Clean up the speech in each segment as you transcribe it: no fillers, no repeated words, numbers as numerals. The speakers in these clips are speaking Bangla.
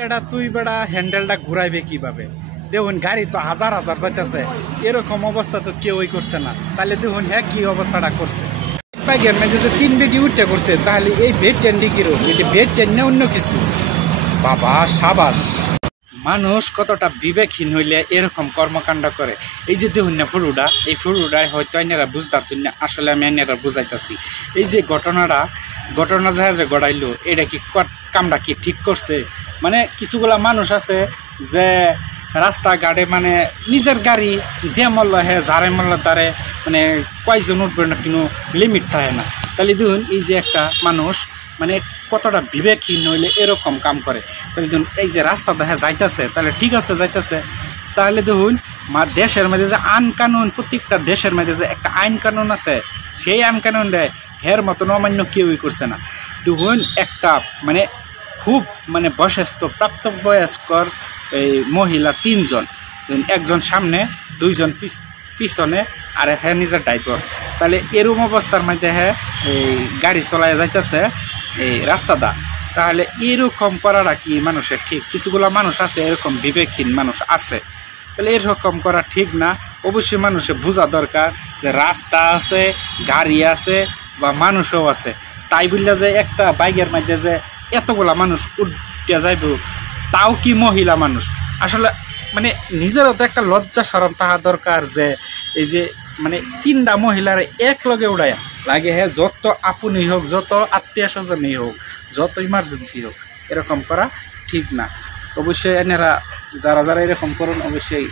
বেড়া তুই বেড়া হ্যান্ডেলটা ঘুরাইবে কিভাবে? দেখুন গাড়ি তো হাজার হাজার যাইতেছে, এরকম অবস্থা তো কেউই করছে না। তাহলে দেখুন হ্যাঁ কি অবস্থাটা করছে। বাইকের মধ্যে যে 3 বেগি উঠতে করছে, তাহলে এই বেড টেন্ডি কিরো, এটি বেড টেন না অন্য কিছু? বাবা সাবাস। মানুষ কতটা বিবেকহীন হইলে এরকম কর্মকাণ্ড করে। এই যে দেখুন না ফুরুডা, এই ফুরুডায় হয়তো আইনারা বুঝতেছেন না, আসলে আমি আইনারা বুঝাইতেছি। এই যে ঘটনা যে গড়াইলো, এটা কি কামটা কি ঠিক করছে? মানে কিছুগুলা মানুষ আছে যে রাস্তাঘাটে মানে নিজের গাড়ি যে মল্ল হ্যাঁ যারে মল্ল তারে মানে কয়জন উঠবে না কোনো লিমিট থাকে না। তাহলে দেখুন এই যে একটা মানুষ মানে কতটা বিবেকহীন হইলে এরকম কাম করে। তাহলে দেখুন এই যে রাস্তা দেখা যাইতেছে, তাহলে ঠিক আছে যাইতেছে। তাহলে দেখুন দেশের মধ্যে যে আইন কানুন, প্রত্যেকটা দেশের মধ্যে যে একটা আইন কানুন আছে, সেই আইন কানুন দেয় হের মতন অমান্য কেউই করছে না। দেখুন একটা মানে খুব মানে বয়স্ক প্রাপ্তবয়স্কর এই মহিলা 3 জন, একজন সামনে 2 জন পিছনে আর হ্যাঁ নিজের ড্রাইভার। তাহলে এরকম অবস্থার মধ্যে হ্যাঁ এই গাড়ি চলায় যাইতেছে এই রাস্তাটা। তাহলে এরকম করাটা কি মানুষের ঠিক? কিছুগুলো মানুষ আছে এরকম বিবেকহীন মানুষ আছে, তাহলে এরকম করা ঠিক না। অবশ্যই মানুষের বোঝা দরকার যে রাস্তা আছে, গাড়ি আছে বা মানুষও আছে। তাই বললে যে একটা বাইকের মধ্যে যে এতগুলা মানুষ উঠতে যাইব, তাও কি মহিলা মানুষ? আসলে মানে নিজেরও তো একটা লজ্জা শরম থাকা দরকার যে এই যে মানে 3টা মহিলার এক লগে উড়াইয়া লাগে হ্যাঁ যত আপনই হোক, যত আত্মীয় স্বজনই হোক, যত ইমার্জেন্সি হোক, এরকম করা ঠিক না। অবশ্যই এনারা যারা এরকম করুন, অবশ্যই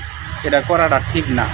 এটা করাটা ঠিক না।